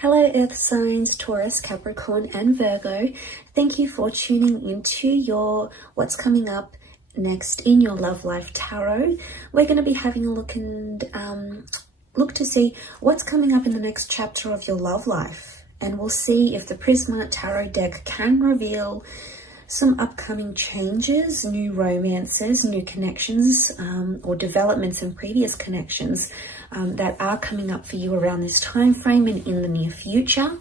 Hello Earth signs, Taurus, Capricorn and Virgo. Thank you for tuning into your what's coming up next in your love life tarot. We're going to be having a look and look to see what's coming up in the next chapter of your love life. And we'll see if the Prisma Tarot deck can reveal some upcoming changes, new romances, new connections, or developments in previous connections that are coming up for you around this time frame and in the near future.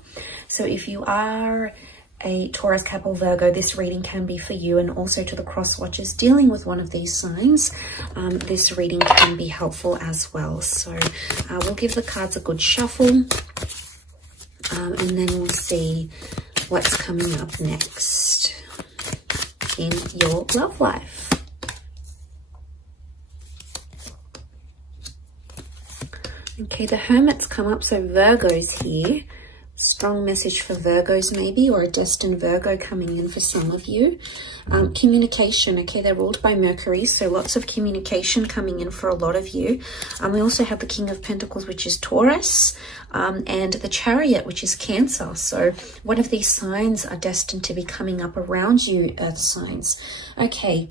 So if you are a Taurus, Cap or Virgo, this reading can be for you, and also to the cross watchers dealing with one of these signs, this reading can be helpful as well. So we'll give the cards a good shuffle, and then we'll see what's coming up next in your love life. Okay, the Hermit's come up, so Virgo's here. Strong message for Virgos maybe, or a destined Virgo coming in for some of you. Communication, okay, they're ruled by Mercury, so lots of communication coming in for a lot of you. We also have the King of Pentacles, which is Taurus, and the Chariot, which is Cancer. So one of these signs are destined to be coming up around you, Earth signs. Okay,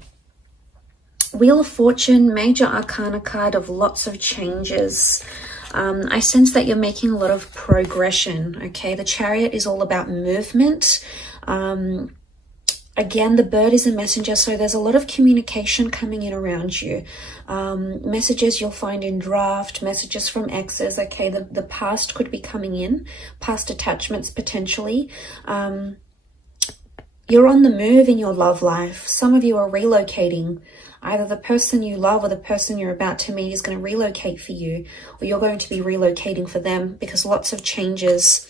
Wheel of Fortune, major arcana card of lots of changes. I sense that you're making a lot of progression, okay? The Chariot is all about movement. Again, the bird is a messenger, so there's a lot of communication coming in around you. Messages you'll find in draft, messages from exes, okay? The past could be coming in, past attachments potentially. You're on the move in your love life. Some of you are relocating. Either the person you love or the person you're about to meet is going to relocate for you, or you're going to be relocating for them, because lots of changes.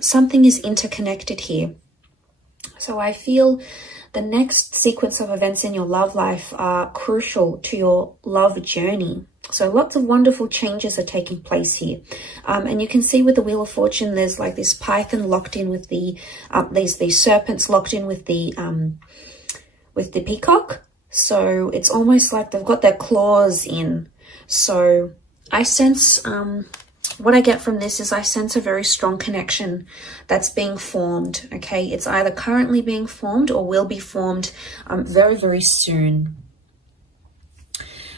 Something is interconnected here. So I feel the next sequence of events in your love life are crucial to your love journey. So lots of wonderful changes are taking place here. And you can see with the Wheel of Fortune, there's like this python locked in with the, these serpents locked in with the peacock. So it's almost like they've got their claws in. So I sense, what I get from this is I sense a very strong connection that's being formed, okay? It's either currently being formed or will be formed very, very soon.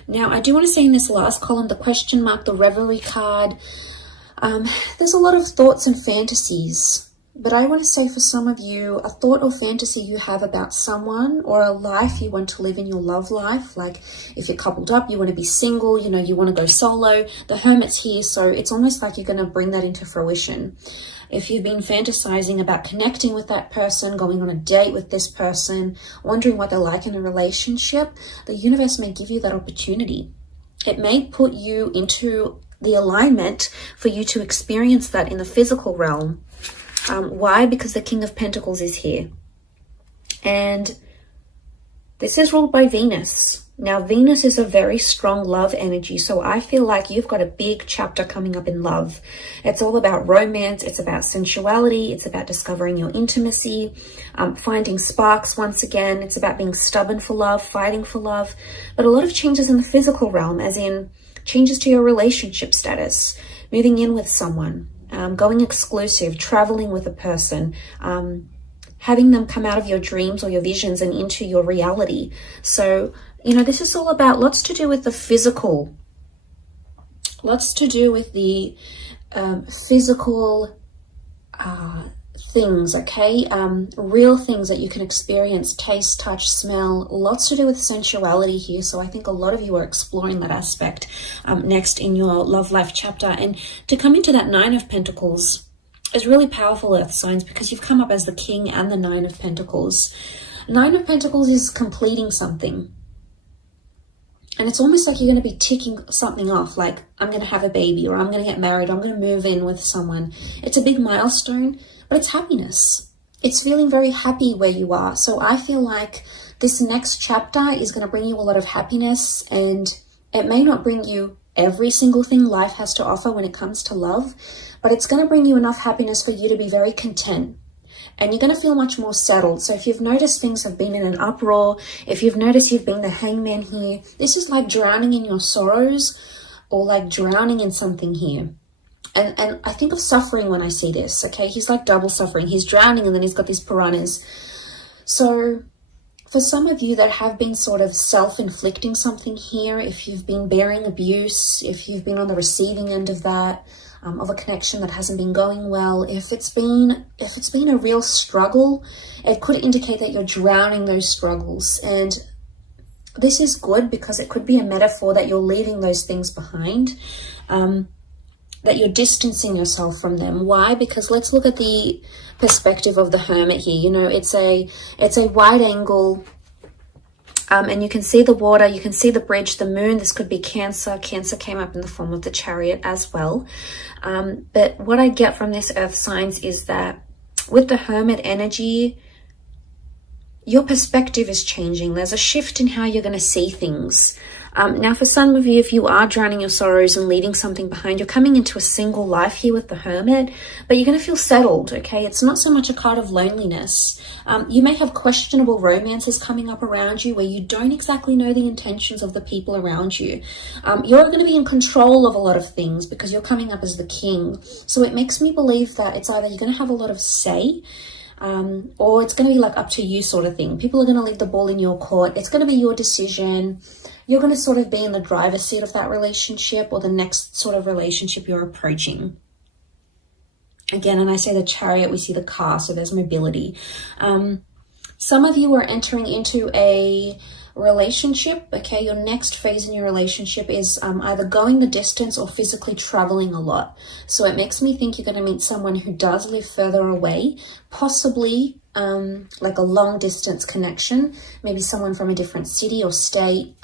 Now, I do want to say in this last column, the question mark, the Reverie card, there's a lot of thoughts and fantasies. But I want to say for some of you, a thought or fantasy you have about someone, or a life you want to live in your love life. Like if you're coupled up, you want to be single, you know, you want to go solo. The Hermit's here, so it's almost like you're going to bring that into fruition. If you've been fantasizing about connecting with that person, going on a date with this person, wondering what they're like in a relationship, the universe may give you that opportunity. It may put you into the alignment for you to experience that in the physical realm. Why? Because the King of Pentacles is here. And this is ruled by Venus. Now, Venus is a very strong love energy. So I feel like you've got a big chapter coming up in love. It's all about romance. It's about sensuality. It's about discovering your intimacy, finding sparks once again. It's about being stubborn for love, fighting for love. But a lot of changes in the physical realm, as in changes to your relationship status, moving in with someone. Going exclusive, traveling with a person, having them come out of your dreams or your visions and into your reality. So, you know, this is all about lots to do with the physical, lots to do with the physical things, okay? Real things that you can experience, taste, touch, smell, lots to do with sensuality here. So I think a lot of you are exploring that aspect next in your love life chapter. And to come into that Nine of Pentacles is really powerful, Earth signs, because you've come up as the King and the Nine of Pentacles. Nine of Pentacles is completing something. And it's almost like you're going to be ticking something off, like I'm going to have a baby, or I'm going to get married, or I'm going to move in with someone. It's a big milestone, but it's happiness. It's feeling very happy where you are. So I feel like this next chapter is going to bring you a lot of happiness, and it may not bring you every single thing life has to offer when it comes to love, but it's going to bring you enough happiness for you to be very content. And you're going to feel much more settled. So if you've noticed things have been in an uproar, if you've noticed you've been the hangman here, this is like drowning in your sorrows, or like drowning in something here. And I think of suffering when I see this, okay? He's like double suffering. He's drowning and then he's got these piranhas. So for some of you that have been sort of self-inflicting something here, if you've been bearing abuse, if you've been on the receiving end of that, of a connection that hasn't been going well, if it's been a real struggle, it could indicate that you're drowning those struggles. And this is good because it could be a metaphor that you're leaving those things behind, that you're distancing yourself from them. Why? Because let's look at the perspective of the Hermit here. You know, it's a wide angle, and you can see the water, you can see the bridge, the moon. This could be Cancer. Cancer came up in the form of the Chariot as well. But what I get from this earth signs is that with the Hermit energy, your perspective is changing. There's a shift in how you're going to see things. Now, for some of you, if you are drowning your sorrows and leaving something behind, you're coming into a single life here with the Hermit, but you're going to feel settled, okay? It's not so much a card of loneliness. You may have questionable romances coming up around you where you don't exactly know the intentions of the people around you. You're going to be in control of a lot of things because you're coming up as the king. So it makes me believe that it's either you're going to have a lot of say, or it's going to be like up to you sort of thing. People are going to leave the ball in your court. It's going to be your decision. You're going to sort of be in the driver's seat of that relationship or the next sort of relationship you're approaching. Again, and I say the Chariot, we see the car, so there's mobility. Some of you are entering into a relationship, okay? Your next phase in your relationship is either going the distance or physically traveling a lot. So it makes me think you're going to meet someone who does live further away, possibly like a long distance connection, maybe someone from a different city or state,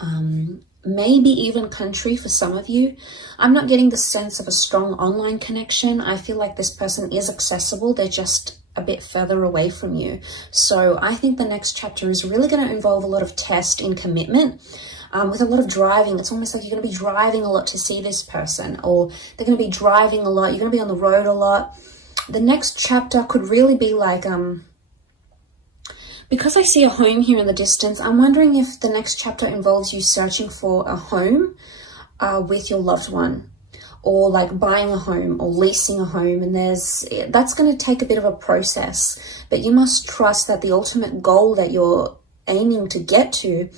maybe even country for some of you. I'm not getting the sense of a strong online connection. I feel like this person is accessible. They're just a bit further away from you. So I think the next chapter is really going to involve a lot of test in commitment, with a lot of driving. It's almost like you're going to be driving a lot to see this person, or they're going to be driving a lot. You're going to be on the road a lot. The next chapter could really be like, because I see a home here in the distance, I'm wondering if the next chapter involves you searching for a home with your loved one, or like buying a home or leasing a home. And that's going to take a bit of a process, but you must trust that the ultimate goal that you're aiming to get to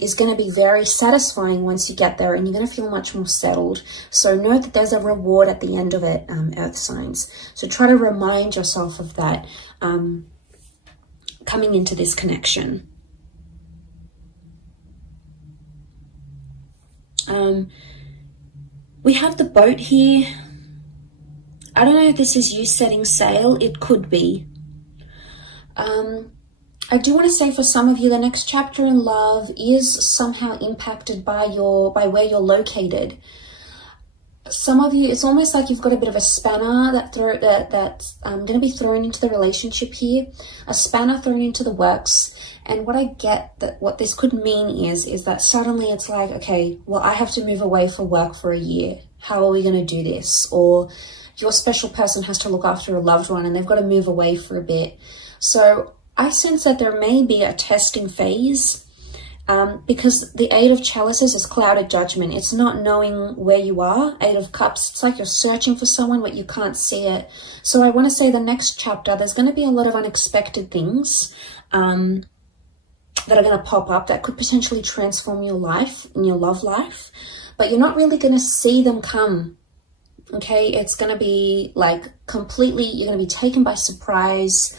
is going to be very satisfying once you get there, and you're going to feel much more settled. So note that there's a reward at the end of it, earth signs. So try to remind yourself of that coming into this connection. We have the boat here. I don't know if this is you setting sail. It could be. I do want to say for some of you, the next chapter in love is somehow impacted by where you're located. Some of you, it's almost like you've got a bit of a spanner that's going to be thrown into the relationship here, a spanner thrown into the works. And what I get, that what this could mean is that suddenly it's like, okay, well, I have to move away for work for a year. How are we going to do this? Or your special person has to look after a loved one and they've got to move away for a bit. So I sense that there may be a testing phase, because the Eight of Chalices is clouded judgment. It's not knowing where you are. Eight of Cups, it's like you're searching for someone but you can't see it. So I want to say the next chapter, there's going to be a lot of unexpected things that are going to pop up that could potentially transform your life and your love life, but you're not really going to see them come. Okay, it's going to be like completely, you're going to be taken by surprise.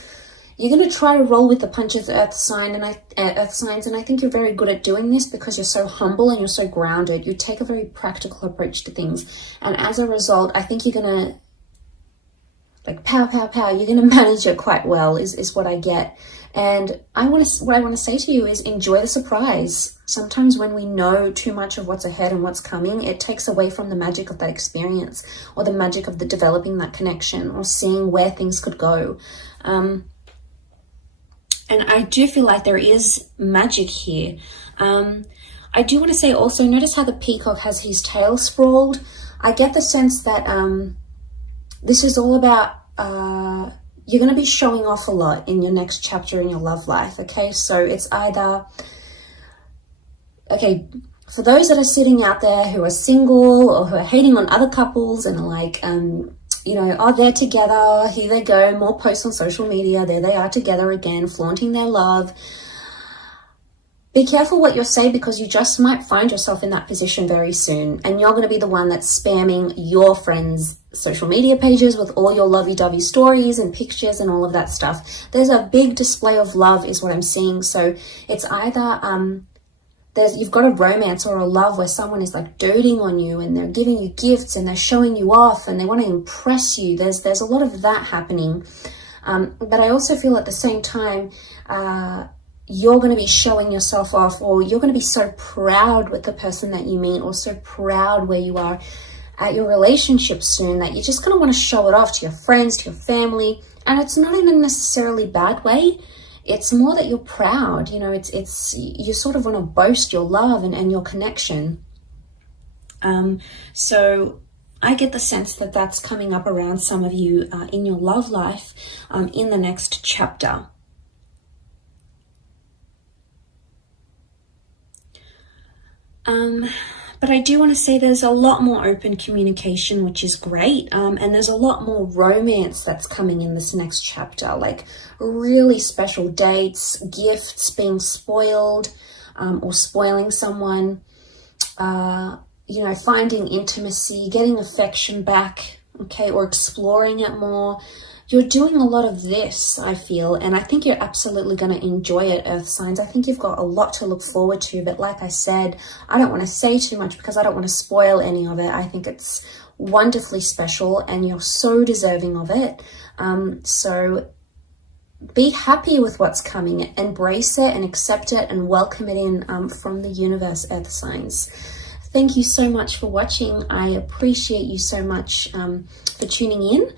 You're going to try to roll with the punches, earth signs, and I think you're very good at doing this because you're so humble and you're so grounded. You take a very practical approach to things, and as a result, I think you're going to like pow, pow, pow. You're going to manage it quite well, is what I get. And what I want to say to you is enjoy the surprise. Sometimes when we know too much of what's ahead and what's coming, it takes away from the magic of that experience, or the magic of the developing that connection, or seeing where things could go. And I do feel like there is magic here. I do want to say also, notice how the peacock has his tail sprawled. I get the sense that this is all about, you're going to be showing off a lot in your next chapter in your love life, okay? So it's either, okay, For those that are sitting out there who are single or who are hating on other couples and are like, you know, oh, they're together, here they go, more posts on social media, there they are together again, flaunting their love. Be careful what you say, because you just might find yourself in that position very soon, and you're going to be the one that's spamming your friends' social media pages with all your lovey-dovey stories and pictures and all of that stuff. There's a big display of love is what I'm seeing. So it's either you've got a romance or a love where someone is like doting on you and they're giving you gifts and they're showing you off and they want to impress you. There's a lot of that happening. But I also feel at the same time, you're going to be showing yourself off, or you're going to be so proud with the person that you meet, or so proud where you are at your relationship soon, that you're just going to want to show it off to your friends, to your family. And it's not in a necessarily bad way. It's more that you're proud, you know, it's you sort of want to boast your love and your connection. So I get the sense that that's coming up around some of you in your love life in the next chapter. But I do want to say there's a lot more open communication, which is great. And there's a lot more romance that's coming in this next chapter, like really special dates, gifts, being spoiled, or spoiling someone, you know, finding intimacy, getting affection back, okay, or exploring it more. You're doing a lot of this, I feel, and I think you're absolutely going to enjoy it, Earth signs. I think you've got a lot to look forward to, but like I said, I don't want to say too much because I don't want to spoil any of it. I think it's wonderfully special and you're so deserving of it. So be happy with what's coming, embrace it and accept it and welcome it in from the universe, Earth signs. Thank you so much for watching. I appreciate you so much for tuning in.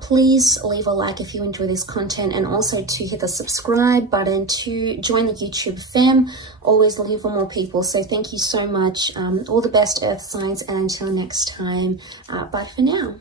Please leave a like if you enjoy this content, and also to hit the subscribe button to join the YouTube fam. Always looking for more people. So thank you so much. All the best, Earth signs, and until next time, bye for now.